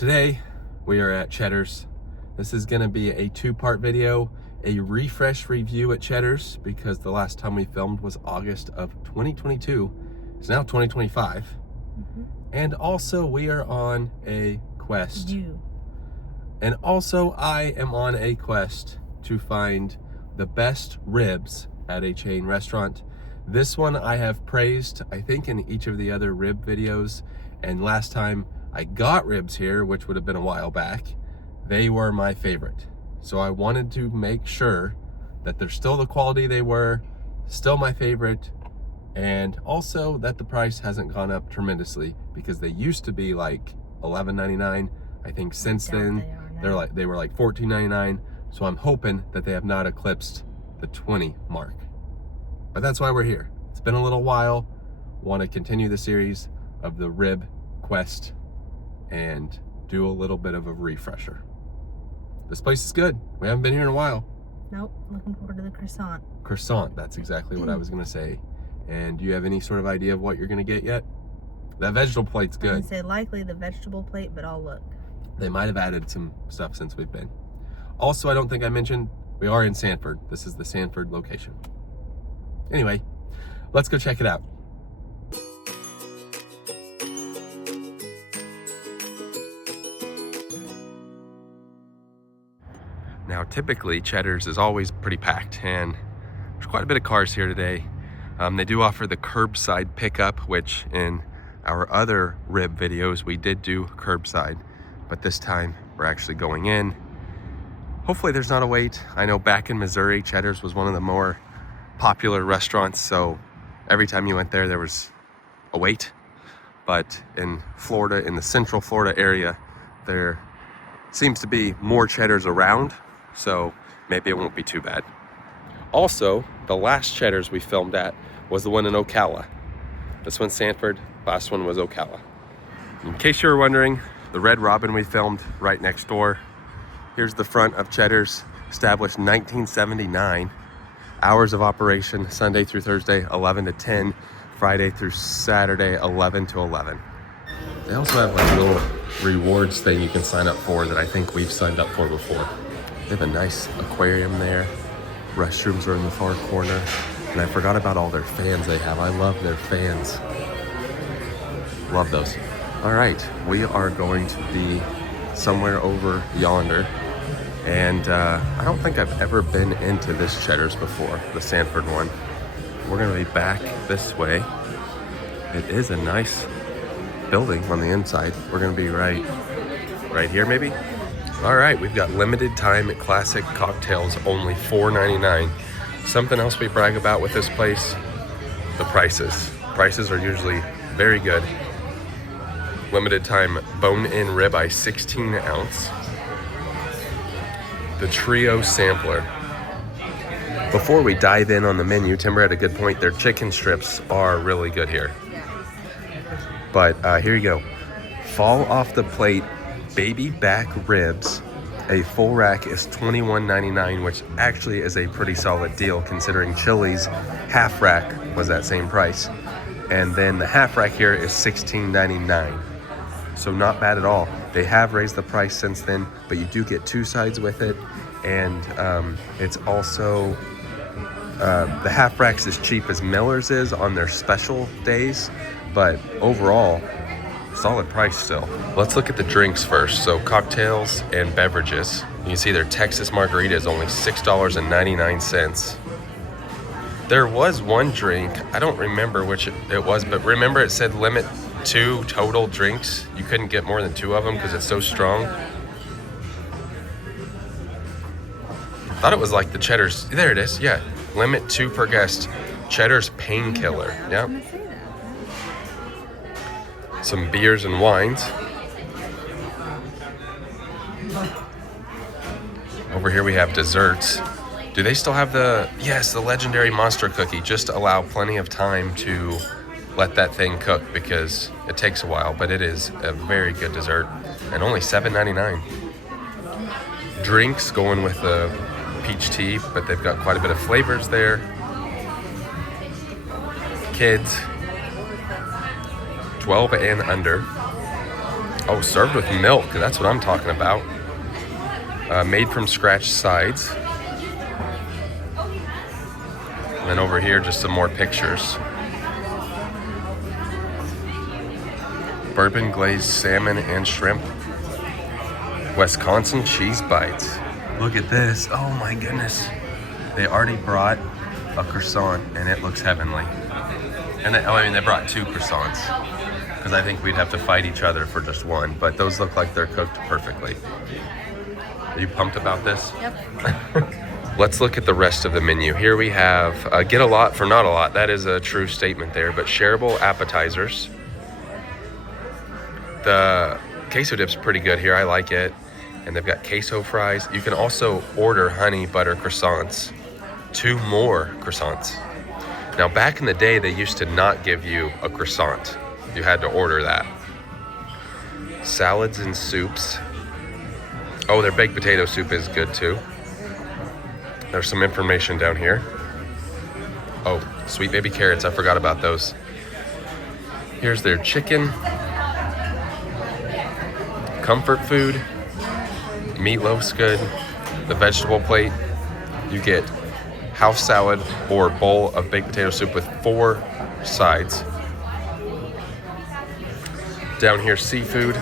Today we are at Cheddar's. This is going to be a two-part video, a refresh review at Cheddar's because the last time we filmed was August of 2022. It's now 2025. And also we are on a quest. And also I am on a quest to find the best ribs at a chain restaurant. This one I have praised, I think, in each of the other rib videos. And last time I got ribs here, which would have been a while back, they were my favorite. So I wanted to make sure that they're still the quality they were, still my favorite, and also that the price hasn't gone up tremendously because they used to be like $11.99. I think since then they were like $14.99. So I'm hoping that they have not eclipsed the 20 mark. But that's why we're here. It's been a little while. Want to continue the series of the rib quest and do a little bit of a refresher. This place is good. We haven't been here in a while. Nope, looking forward to the croissant. Croissant, that's exactly what I was gonna say. And do you have any sort of idea of what you're gonna get yet? That vegetable plate's good. I'd say likely the vegetable plate, but I'll look. They might have added some stuff since we've been. Also, I don't think I mentioned, we are in Sanford. This is the Sanford location. Anyway, let's go check it out. Now, typically, Cheddar's is always pretty packed, and there's quite a bit of cars here today. They do offer the curbside pickup, which in our other rib videos, we did do curbside, but this time we're actually going in. Hopefully there's not a wait. I know back in Missouri, Cheddar's was one of the more popular restaurants, so every time you went there, there was a wait. But in Florida, in the central Florida area, there seems to be more Cheddar's around, so maybe it won't be too bad. Also, the last Cheddar's we filmed at was the one in Ocala. This one's Sanford, last one was Ocala. In case you were wondering, the Red Robin we filmed right next door. Here's the front of Cheddar's, established 1979. Hours of operation, Sunday through Thursday, 11 to 10, Friday through Saturday, 11 to 11. They also have like a little rewards thing you can sign up for that I think we've signed up for before. They have a nice aquarium there. Restrooms are in the far corner. And I forgot about all their fans they have. I love their fans. Love those. All right, we are going to be somewhere over yonder. And I don't think I've ever been into this Cheddar's before, the Sanford one. We're gonna be back this way. It is a nice building on the inside. We're gonna be right here maybe. All right, we've got limited time classic cocktails, only $4.99. Something else we brag about with this place, the prices. Prices are usually very good. Limited time bone-in ribeye, 16 ounce. The trio sampler. Before we dive in on the menu, Timber had a good point. Their chicken strips are really good here. But here you go. Fall off the plate, baby back ribs. A full rack is $21.99, which actually is a pretty solid deal considering Chili's half rack was that same price. And then the half rack here is $16.99. So not bad at all. They have raised the price since then, but you do get two sides with it. And it's also, the half rack's as cheap as Miller's is on their special days, but overall, solid price still. Let's look at the drinks first. So cocktails and beverages. You can see their Texas margarita is only $6.99. There was one drink, I don't remember which it was, but remember it said limit 2 total drinks. You couldn't get more than 2 of them because it's so strong. Thought it was like the Cheddar's, there it is, yeah. Limit 2 per guest. Cheddar's painkiller, yeah. Some beers and wines. Over here we have desserts. Do they still have yes, the legendary monster cookie. Just allow plenty of time to let that thing cook because it takes a while, but it is a very good dessert and only $7.99. Drinks going with the peach tea, but they've got quite a bit of flavors there. Kids, 12 and under. Oh, served with milk. That's what I'm talking about. Made from scratch sides. And then over here, just some more pictures. Bourbon glazed salmon and shrimp. Wisconsin cheese bites. Look at this. Oh my goodness. They already brought a croissant and it looks heavenly. And they brought 2 croissants because I think we'd have to fight each other for just one, but those look like they're cooked perfectly. Are you pumped about this? Yep. Let's look at the rest of the menu. Here we have get a lot for not a lot. That is a true statement there, but shareable appetizers. The queso dip's pretty good here. I like it. And they've got queso fries. You can also order honey butter croissants. 2 more croissants. Now, back in the day, they used to not give you a croissant. You had to order that. Salads and soups. Oh, their baked potato soup is good too. There's some information down here. Oh, sweet baby carrots. I forgot about those. Here's their chicken. Comfort food. Meatloaf's good. The vegetable plate. You get house salad or bowl of baked potato soup with 4 sides. Down here, seafood.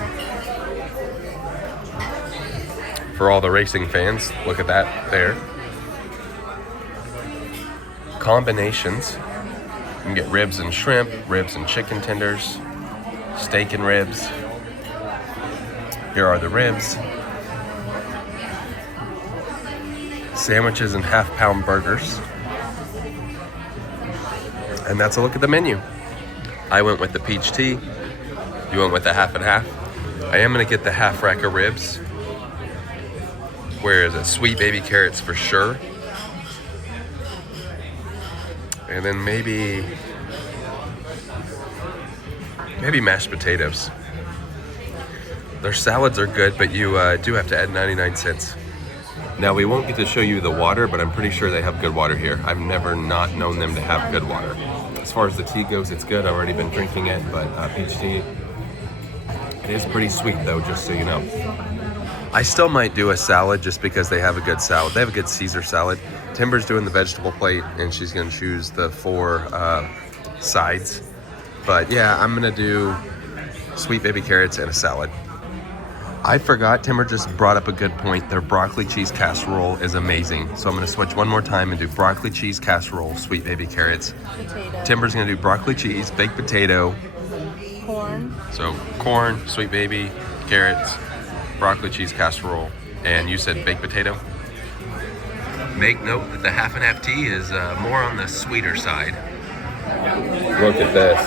For all the racing fans, look at that there. Combinations. You can get ribs and shrimp, ribs and chicken tenders, steak and ribs. Here are the ribs. Sandwiches and half-pound burgers. And that's a look at the menu. I went with the peach tea. You went with the half and half. I am gonna get the half rack of ribs. Where is it? Sweet baby carrots for sure. And then maybe mashed potatoes. Their salads are good, but you do have to add 99 cents. Now, we won't get to show you the water, but I'm pretty sure they have good water here. I've never not known them to have good water. As far as the tea goes, it's good. I've already been drinking it, but peach tea, it is pretty sweet though, just so you know. I still might do a salad just because they have a good salad. They have a good Caesar salad. Timber's doing the vegetable plate, and she's gonna choose the 4 sides. But yeah, I'm gonna do sweet baby carrots and a salad. I forgot, Timber just brought up a good point. Their broccoli cheese casserole is amazing. So I'm gonna switch one more time and do broccoli cheese casserole, sweet baby carrots. Potato. Timber's gonna do broccoli cheese, baked potato. Corn. So corn, sweet baby, carrots, broccoli cheese casserole, and you said baked potato? Make note that the half and half tea is more on the sweeter side. Look at this.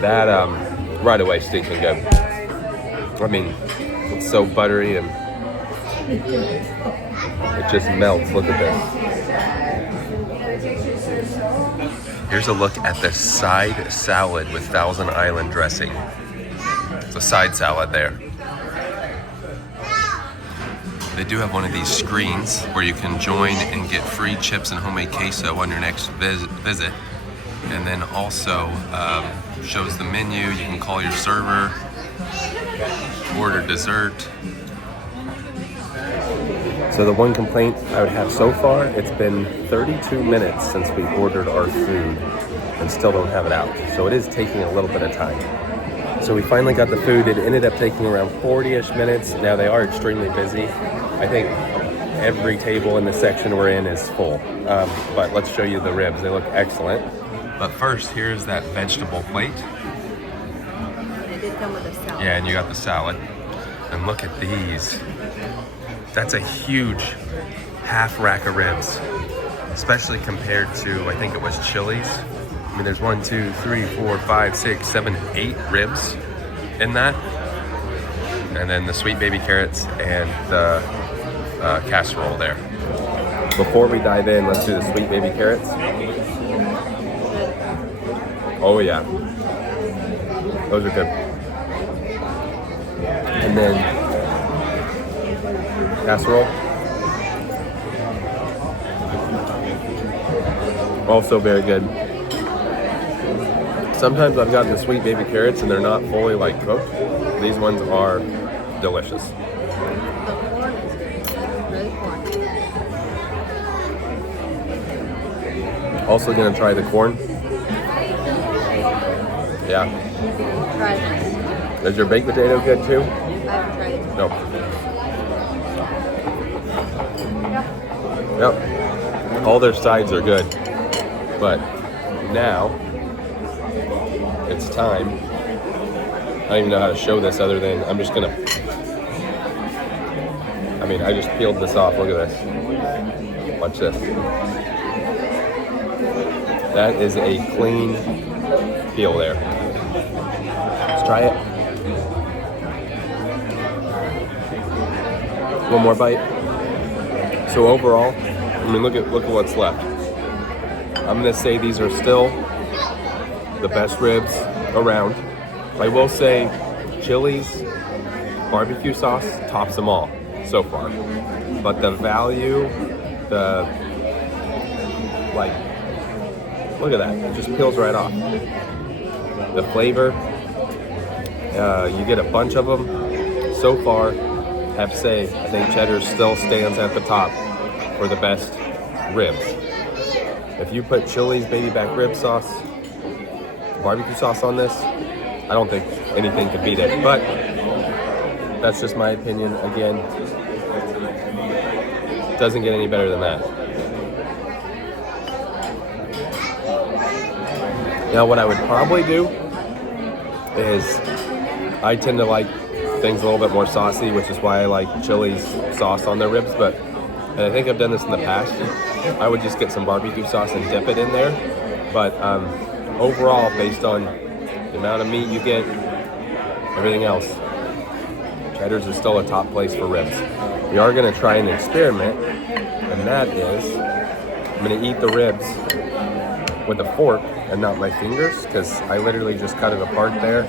That right away stinking good. I mean, it's so buttery and it just melts. Look at this. Here's a look at the side salad with Thousand Island dressing. It's a side salad there. They do have one of these screens where you can join and get free chips and homemade queso on your next visit. And then also shows the menu. You can call your server, order dessert. So the one complaint I would have so far, it's been 32 minutes since we ordered our food and still don't have it out. So it is taking a little bit of time. So we finally got the food. It ended up taking around 40-ish minutes. Now they are extremely busy. I think every table in the section we're in is full. But let's show you the ribs. They look excellent. But first, here's that vegetable plate. They did come with a salad. Yeah, and you got the salad. And look at these. That's a huge half rack of ribs, especially compared to, I think it was Chili's. I mean, there's 1, 2, 3, 4, 5, 6, 7, 8 ribs in that. And then the sweet baby carrots and the casserole there. Before we dive in, let's do the sweet baby carrots. Oh yeah, those are good. And then casserole. Also very good. Sometimes I've gotten the sweet baby carrots and they're not fully like cooked. These ones are delicious. The corn is good. Really corn. Also gonna try the corn. Yeah. Try it. Is your baked potato good too? I haven't tried it. No. Yep. All their sides are good. But now it's time. I don't even know how to show this other than I'm just gonna. I just peeled this off. Look at this. Watch this. That is a clean peel there. Let's try it. One more bite. So overall, look at what's left. I'm gonna say these are still the best ribs around. I will say Chili's barbecue sauce tops them all so far. But the value, look at that, it just peels right off. The flavor, you get a bunch of them. So far, I have to say, I think Cheddar still stands at the top for the best ribs. If you put Chili's baby back rib sauce, barbecue sauce on this, I don't think anything could beat it. But that's just my opinion. Again, it doesn't get any better than that. Now what I would probably do is I tend to like things a little bit more saucy, which is why I like Chili's sauce on their ribs. And I think I've done this in the past. I would just get some barbecue sauce and dip it in there. But overall, based on the amount of meat you get, everything else, Cheddar's is still a top place for ribs. We are going to try an experiment, and that is I'm going to eat the ribs with a fork and not my fingers, because I literally just cut it apart there.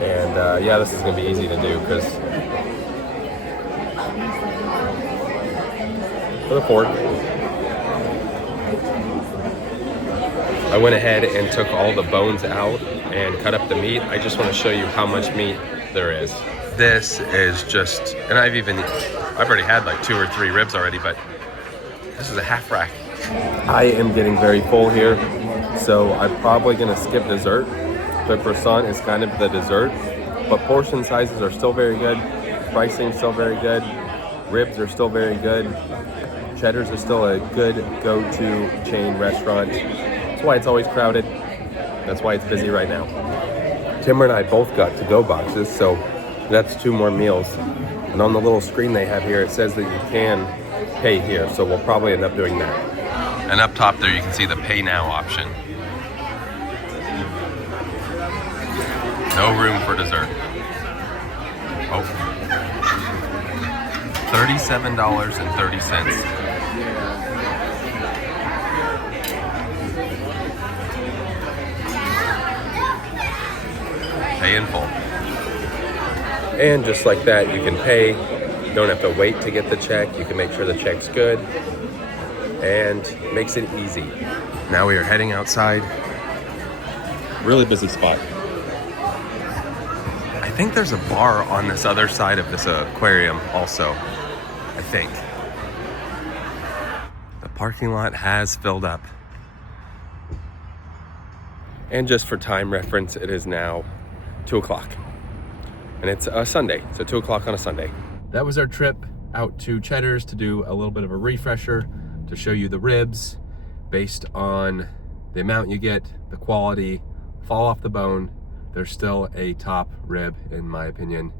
And yeah, this is going to be easy to do because with a fork. I went ahead and took all the bones out and cut up the meat. I just want to show you how much meat there is. This is just, and I've already had like 2 or 3 ribs already, but this is a half rack. I am getting very full here, so I'm probably gonna skip dessert. The croissant is kind of the dessert, but portion sizes are still very good. Pricing still very good. Ribs are still very good. Cheddar's is still a good go-to chain restaurant. That's why it's always crowded. That's why it's busy right now. Timber and I both got to-go boxes, so that's 2 more meals. And on the little screen they have here, it says that you can pay here, so we'll probably end up doing that. And up top there, you can see the pay now option. No room for dessert. Oh. $37.30. Pay in full. And just like that, you can pay. You don't have to wait to get the check. You can make sure the check's good. And makes it easy. Now we are heading outside. Really busy spot. I think there's a bar on this other side of this aquarium also, I think. The parking lot has filled up. And just for time reference, it is now 2 o'clock. And it's a Sunday, so 2 o'clock on a Sunday. That was our trip out to Cheddar's to do a little bit of a refresher, to show you the ribs based on the amount you get, the quality, fall off the bone. They're still a top rib in my opinion.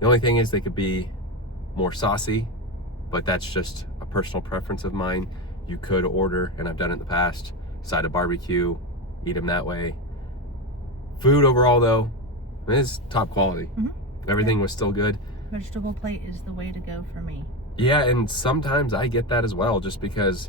The only thing is they could be more saucy, but that's just a personal preference of mine. You could order, and I've done it in the past, side of barbecue, eat them that way. Food overall though, it is top quality. Mm-hmm. Everything was still good. Vegetable plate is the way to go for me. Yeah, and sometimes I get that as well, just because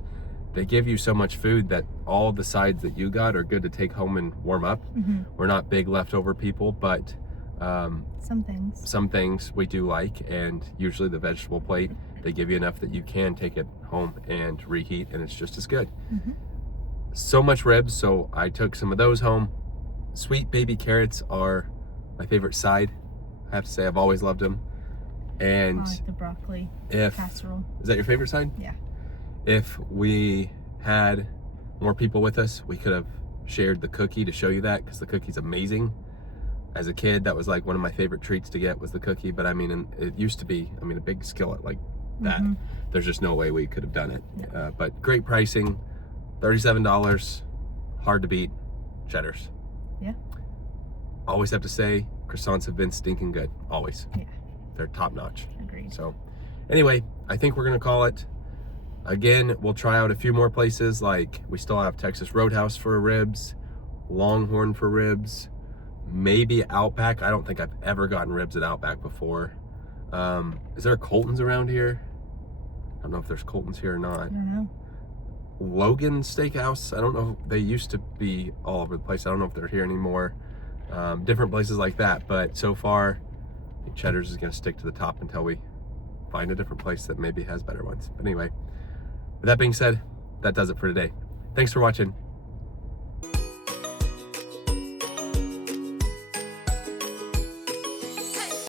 they give you so much food that all the sides that you got are good to take home and warm up. Mm-hmm. We're not big leftover people, but Some things we do like, and usually the vegetable plate, they give you enough that you can take it home and reheat, and it's just as good. So much ribs, so I took some of those home. Sweet baby carrots are my favorite side. I have to say, I've always loved them. And I like the broccoli casserole. Is that your favorite side? Yeah. If we had more people with us, we could have shared the cookie to show you that, because the cookie's amazing. As a kid, that was like one of my favorite treats to get, was the cookie. But I mean, it used to be, I mean, a big skillet like that. There's just no way we could have done it. Yeah. But great pricing, $37, hard to beat. Cheddars. Yeah. Always have to say, croissants have been stinking good, always. Yeah. They're top notch. Agreed. So anyway, I think we're gonna call it. Again, we'll try out a few more places, like we still have Texas Roadhouse for ribs, Longhorn for ribs, maybe Outback. I don't think I've ever gotten ribs at Outback before. Is there a Colton's around here? I don't know if there's Colton's here or not. I don't know. Logan Steakhouse, I don't know. They used to be all over the place. I don't know if they're here anymore. Different places like that, but so far, I think Cheddar's is gonna stick to the top until we find a different place that maybe has better ones. But anyway, with that being said, that does it for today. Thanks for watching.